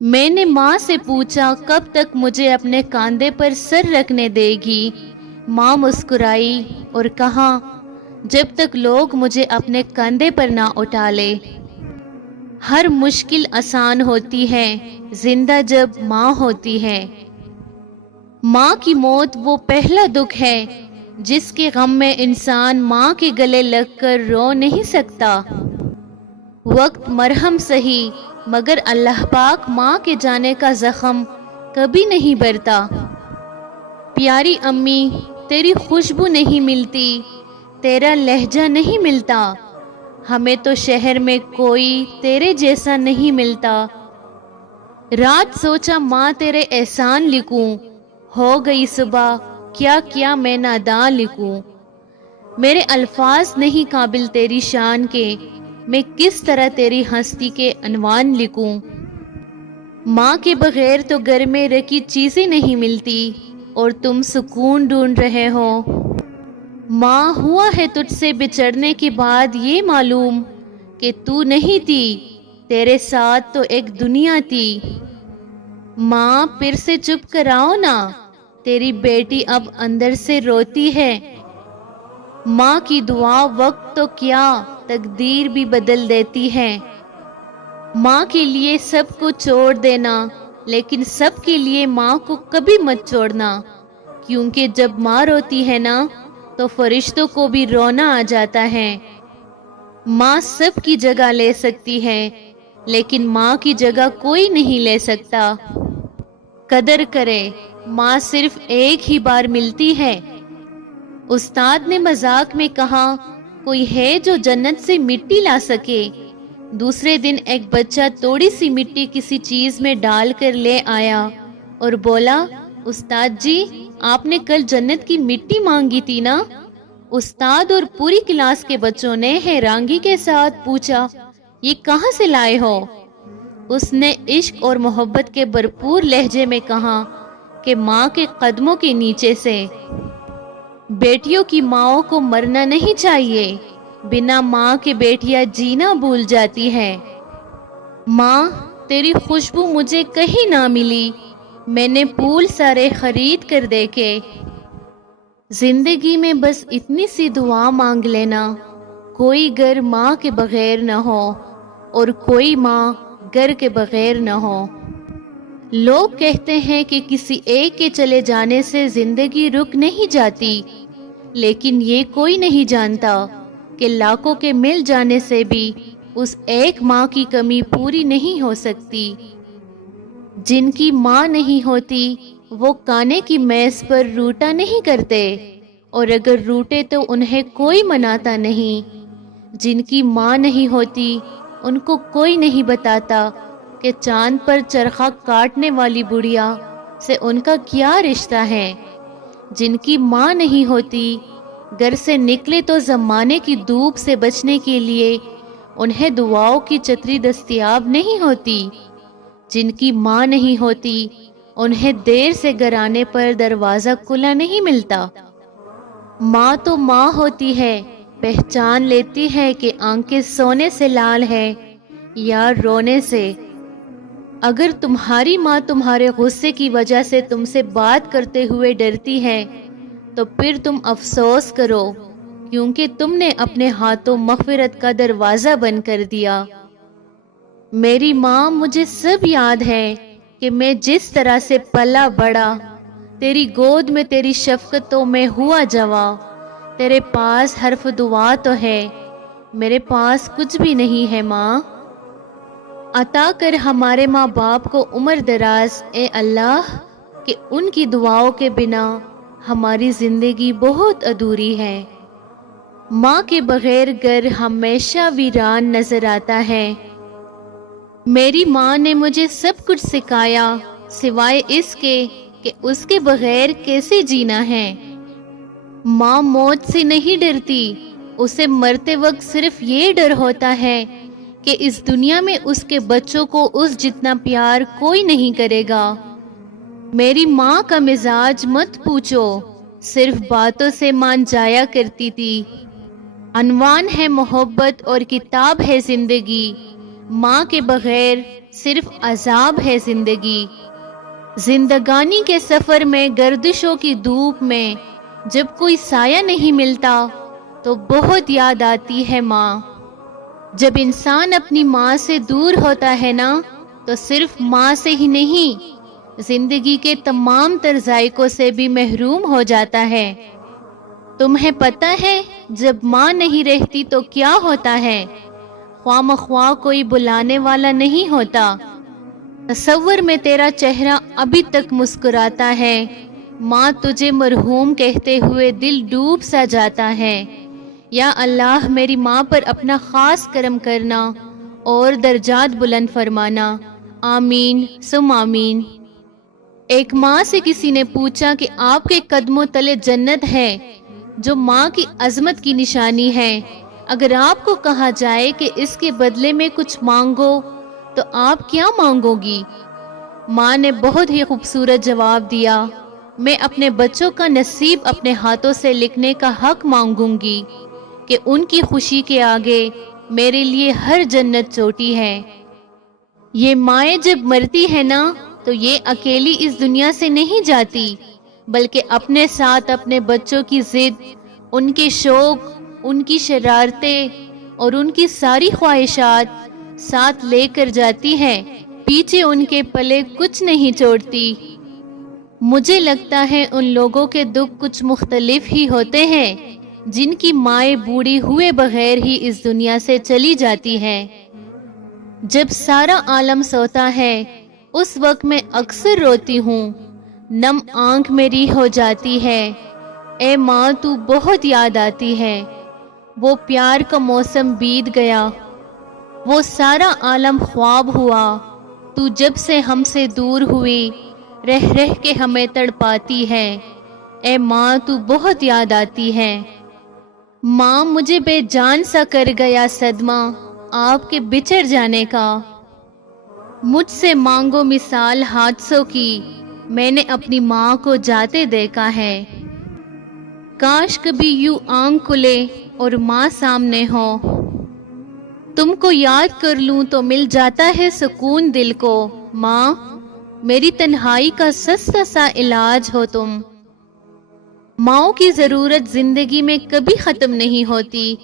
میں نے ماں سے پوچھا کب تک مجھے اپنے کاندھے پر سر رکھنے دے گی۔ ماں مسکرائی اور کہا، جب تک لوگ مجھے اپنے کندھے پر نہ اٹھا لے۔ ہر مشکل آسان ہوتی ہے زندہ جب ماں ہوتی ہے۔ ماں کی موت وہ پہلا دکھ ہے جس کے غم میں انسان ماں کے گلے لگ کر رو نہیں سکتا۔ وقت مرہم سہی مگر اللہ پاک ماں کے جانے کا زخم کبھی نہیں بھرتا۔ پیاری امی، تیری خوشبو نہیں ملتی، تیرا لہجہ نہیں ملتا، ہمیں تو شہر میں کوئی تیرے جیسا نہیں ملتا۔ رات سوچا ماں تیرے احسان لکھوں، ہو گئی صبح کیا کیا میں ناداں لکھوں۔ میرے الفاظ نہیں قابل تیری شان کے، میں کس طرح تیری ہستی کے عنوان لکھوں۔ ماں کے بغیر تو گھر میں رکھی چیزیں نہیں ملتی اور تم سکون ڈھونڈ رہے ہو۔ ماں، ہوا ہے تجھ سے بچھڑنے کے بعد یہ معلوم کہ تو نہیں تھی، تیرے ساتھ تو ایک دنیا تھی۔ ماں، پھر سے چپ کراؤ نا، تیری بیٹی اب اندر سے روتی ہے۔ ماں کی دعا وقت تو کیا تقدیر بھی بدل دیتی ہے۔ ماں کے لیے سب کو چھوڑ دینا، لیکن سب کے لیے ماں کو کبھی مت چھوڑنا، کیونکہ جب ماں روتی ہے نا تو فرشتوں کو بھی رونا آ جاتا ہے۔ ماں سب کی جگہ لے سکتی ہے، لیکن ماں کی جگہ کوئی نہیں لے سکتا۔ قدر کرے، ماں صرف ایک ہی بار ملتی ہے۔ استاد نے مذاق میں کہا، کوئی ہے جو جنت سے مٹی لا سکے؟ دوسرے دن ایک بچہ تھوڑی سی مٹی کسی چیز میں ڈال کر لے آیا اور بولا، استاد جی، آپ نے کل جنت کی مٹی مانگی تھی نا؟ استاد اور پوری کلاس کے بچوں نے حیرانگی کے ساتھ پوچھا، یہ کہاں سے لائے ہو؟ اس نے عشق اور محبت کے بھرپور لہجے میں کہا کہ ماں کے قدموں کے نیچے سے۔ بیٹیوں کی ماؤں کو مرنا نہیں چاہیے، بنا ماں کے بیٹیاں جینا بھول جاتی ہے۔ ماں، تیری خوشبو مجھے کہیں نہ ملی، میں نے پھول سارے خرید کر دیکھے۔ زندگی میں بس اتنی سی دعا مانگ لینا، کوئی گھر ماں کے بغیر نہ ہو اور کوئی ماں گھر کے بغیر نہ ہو۔ لوگ کہتے ہیں کہ کسی ایک کے چلے جانے سے زندگی رک نہیں جاتی، لیکن یہ کوئی نہیں جانتا کہ لاکھوں کے مل جانے سے بھی اس ایک ماں کی کمی پوری نہیں ہو سکتی۔ جن کی ماں نہیں ہوتی وہ کانے کی میز پر روٹا نہیں کرتے، اور اگر روٹے تو انہیں کوئی مناتا نہیں۔ جن کی ماں نہیں ہوتی ان کو کوئی نہیں بتاتا کہ چاند پر چرخہ کاٹنے والی بڑھیا سے ان کا کیا رشتہ ہے۔ جن کی ماں نہیں ہوتی گھر سے نکلے تو زمانے کی دھوپ سے بچنے کے لیے انہیں دعاؤں کی چھتری دستیاب نہیں ہوتی۔ جن کی ماں نہیں ہوتی انہیں دیر سے گھر آنے پر دروازہ کھلا نہیں ملتا۔ ماں تو ماں ہوتی ہے، پہچان لیتی ہے کہ آنکھیں سونے سے لال ہے یا رونے سے۔ اگر تمہاری ماں تمہارے غصے کی وجہ سے تم سے بات کرتے ہوئے ڈرتی ہے تو پھر تم افسوس کرو، کیونکہ تم نے اپنے ہاتھوں مغفرت کا دروازہ بند کر دیا۔ میری ماں، مجھے سب یاد ہے کہ میں جس طرح سے پلا بڑا، تیری گود میں تیری شفقتوں میں ہوا جواں۔ تیرے پاس حرف دعا تو ہے، میرے پاس کچھ بھی نہیں ہے ماں۔ عطا کر ہمارے ماں باپ کو عمر دراز اے اللہ، کہ ان کی دعاؤں کے بنا ہماری زندگی بہت ادھوری ہے۔ ماں کے بغیر گھر ہمیشہ ویران نظر آتا ہے۔ میری ماں نے مجھے سب کچھ سکھایا سوائے اس کے کہ اس کے بغیر کیسے جینا ہے۔ ماں موت سے نہیں ڈرتی، اسے مرتے وقت صرف یہ ڈر ہوتا ہے کہ اس دنیا میں اس کے بچوں کو اس جتنا پیار کوئی نہیں کرے گا۔ میری ماں کا مزاج مت پوچھو، صرف باتوں سے مان جایا کرتی تھی۔ عنوان ہے محبت اور کتاب ہے زندگی، ماں کے بغیر صرف عذاب ہے زندگی۔ زندگانی کے سفر میں گردشوں کی دھوپ میں جب کوئی سایہ نہیں ملتا تو بہت یاد آتی ہے ماں۔ جب انسان اپنی ماں سے دور ہوتا ہے نا تو صرف ماں سے ہی نہیں، زندگی کے تمام تر ذائقوں سے بھی محروم ہو جاتا ہے۔ تمہیں پتہ ہے جب ماں نہیں رہتی تو کیا ہوتا ہے؟ خواہ مخواہ کوئی بلانے والا نہیں ہوتا۔ تصور میں تیرا چہرہ ابھی تک مسکراتا ہے، ماں تجھے مرحوم کہتے ہوئے دل ڈوب سا جاتا ہے۔ یا اللہ میری ماں پر اپنا خاص کرم کرنا اور درجات بلند فرمانا، آمین ثم آمین۔ ایک ماں سے کسی نے پوچھا کہ آپ کے قدموں تلے جنت ہے جو ماں کی عظمت کی نشانی ہے، اگر آپ کو کہا جائے کہ اس کے بدلے میں کچھ مانگو تو آپ کیا مانگو گی؟ ماں نے بہت ہی خوبصورت جواب دیا، میں اپنے بچوں کا نصیب اپنے ہاتھوں سے لکھنے کا حق مانگوں گی کہ ان کی خوشی کے آگے میرے لیے ہر جنت چوٹی ہے۔ یہ مائیں جب مرتی ہے نا تو یہ اکیلی اس دنیا سے نہیں جاتی، بلکہ اپنے ساتھ اپنے بچوں کی ضد، ان کے شوق، ان کی شرارتیں اور ان کی ساری خواہشات ساتھ لے کر جاتی ہے، پیچھے ان کے پلے کچھ نہیں چھوڑتی۔ مجھے لگتا ہے ان لوگوں کے دکھ کچھ مختلف ہی ہوتے ہیں جن کی مائیں بوڑھی ہوئے بغیر ہی اس دنیا سے چلی جاتی ہے۔ جب سارا عالم سوتا ہے اس وقت میں اکثر روتی ہوں، نم آنکھ میری ہو جاتی ہے، اے ماں تو بہت یاد آتی ہے۔ وہ پیار کا موسم بیت گیا، وہ سارا عالم خواب ہوا، تو جب سے ہم سے دور ہوئی رہ رہ کے ہمیں تڑپاتی ہے، اے ماں تو بہت یاد آتی ہے۔ ماں مجھے بے جان سا کر گیا صدمہ آپ کے بچھڑ جانے کا، مجھ سے مانگو مثال حادثوں کی، میں نے اپنی ماں کو جاتے دیکھا ہے۔ کاش کبھی یوں آنکھ کھلے اور ماں سامنے ہو، تم کو یاد کر لوں تو مل جاتا ہے سکون دل کو، ماں میری تنہائی کا سستا سا علاج ہو تم۔ ماؤں کی ضرورت زندگی میں کبھی ختم نہیں ہوتی،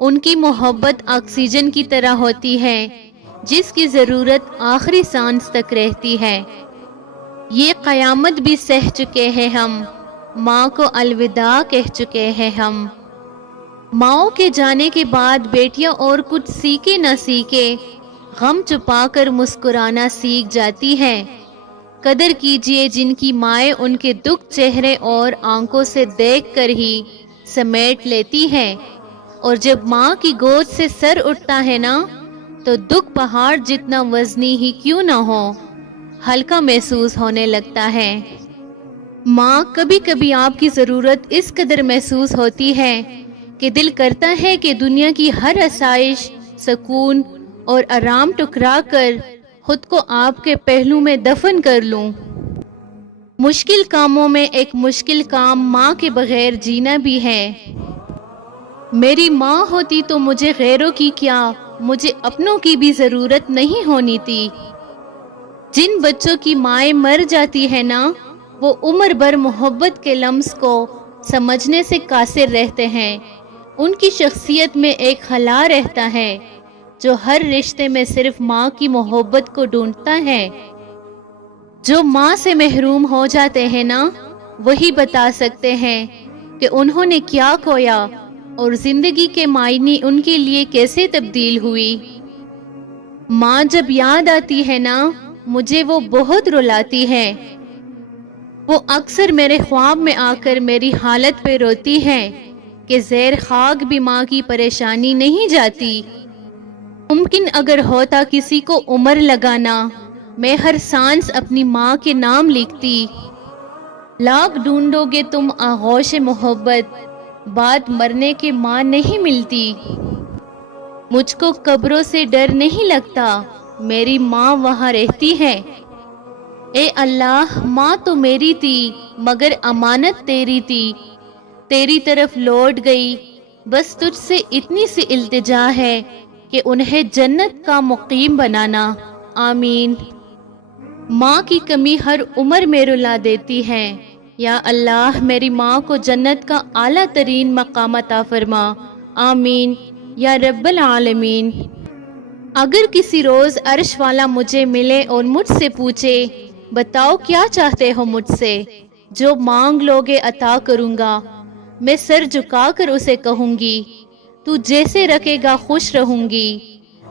ان کی محبت آکسیجن کی طرح ہوتی ہے جس کی ضرورت آخری سانس تک رہتی ہے۔ یہ قیامت بھی سہ چکے ہیں ہم، ماں کو الوداع کہہ چکے ہیں ہم۔ ماؤں کے جانے کے بعد بیٹیاں اور کچھ سیکھے نہ سیکھے غم چھپا کر مسکرانا سیکھ جاتی ہیں۔ قدر کیجئے جن کی مائیں ان کے دکھ چہرے اور آنکھوں سے دیکھ کر ہی سمیٹ لیتی ہیں، اور جب ماں کی گود سے سر اٹھتا ہے نا تو دکھ پہاڑ جتنا وزنی ہی کیوں نہ ہو ہلکا محسوس ہونے لگتا ہے۔ ماں کبھی کبھی آپ کی ضرورت اس قدر محسوس ہوتی ہے کہ دل کرتا ہے کہ دنیا کی ہر آسائش، سکون اور آرام ٹکرا کر خود کو آپ کے پہلو میں دفن کر لوں۔ مشکل کاموں میں ایک مشکل کام ماں کے بغیر جینا بھی ہے۔ میری ماں ہوتی تو مجھے غیروں کی کیا، مجھے اپنوں کی بھی ضرورت نہیں ہونی تھی۔ جن بچوں کی مائیں مر جاتی ہے نا وہ عمر بھر محبت کے لمس کو سمجھنے سے قاصر رہتے ہیں۔ ان کی شخصیت میں ایک خلا رہتا ہے جو ہر رشتے میں صرف ماں کی محبت کو ڈھونڈتا ہے۔ جو ماں سے محروم ہو جاتے ہیں نا وہی بتا سکتے ہیں کہ انہوں نے کیا کھویا اور زندگی کے معنی ان کے لیے کیسے تبدیل ہوئی۔ ماں جب یاد آتی ہے نا مجھے وہ بہت رلاتی ہے۔ وہ اکثر میرے خواب میں آ کر میری حالت پہ روتی ہے کہ زیر خاک بھی ماں کی پریشانی نہیں جاتی۔ ممکن اگر ہوتا کسی کو عمر لگانا میں ہر سانس اپنی ماں کے نام لکھتی۔ لاکھ ڈھونڈو گے تم آغوش محبت، بات مرنے کے ماں نہیں ملتی۔ مجھ کو قبروں سے ڈر نہیں لگتا، میری ماں وہاں رہتی ہے۔ اے اللہ ماں تو میری تھی مگر امانت تیری تھی، تیری طرف لوٹ گئی، بس تجھ سے اتنی سی التجا ہے کہ انہیں جنت کا مقیم بنانا، آمین۔ ماں کی کمی ہر عمر میں رلا دیتی ہے۔ یا اللہ میری ماں کو جنت کا اعلیٰ ترین مقام عطا فرما، آمین یا رب العالمین۔ اگر کسی روز عرش والا مجھے ملے اور مجھ سے پوچھے بتاؤ کیا چاہتے ہو مجھ سے، جو مانگ لوگے عطا کروں گا، میں سر جھکا کر اسے کہوں گی تو جیسے رکھے گا خوش رہوں گی،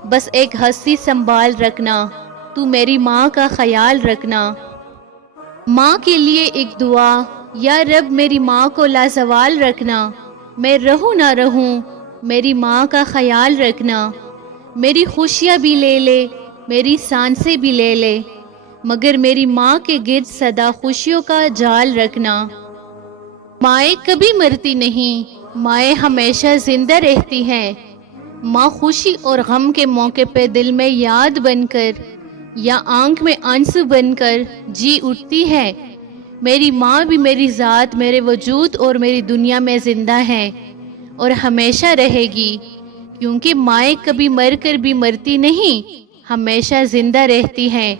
بس ایک ہستی سنبھال رکھنا، تو میری ماں کا خیال رکھنا۔ ماں کے لیے ایک دعا، یا رب میری ماں کو لازوال رکھنا، میں رہوں نہ رہوں میری ماں کا خیال رکھنا، میری خوشیاں بھی لے لے میری سانسیں بھی لے لے، مگر میری ماں کے گرد سدا خوشیوں کا جال رکھنا۔ مائیں کبھی مرتی نہیں، مائیں ہمیشہ زندہ رہتی ہیں۔ ماں خوشی اور غم کے موقع پہ دل میں یاد بن کر یا آنکھ میں آنسو بن کر جی اٹھتی ہے۔ میری ماں بھی میری ذات، میرے وجود اور میری دنیا میں زندہ ہے اور ہمیشہ رہے گی، کیونکہ مائیں کبھی مر کر بھی مرتی نہیں، ہمیشہ زندہ رہتی ہیں۔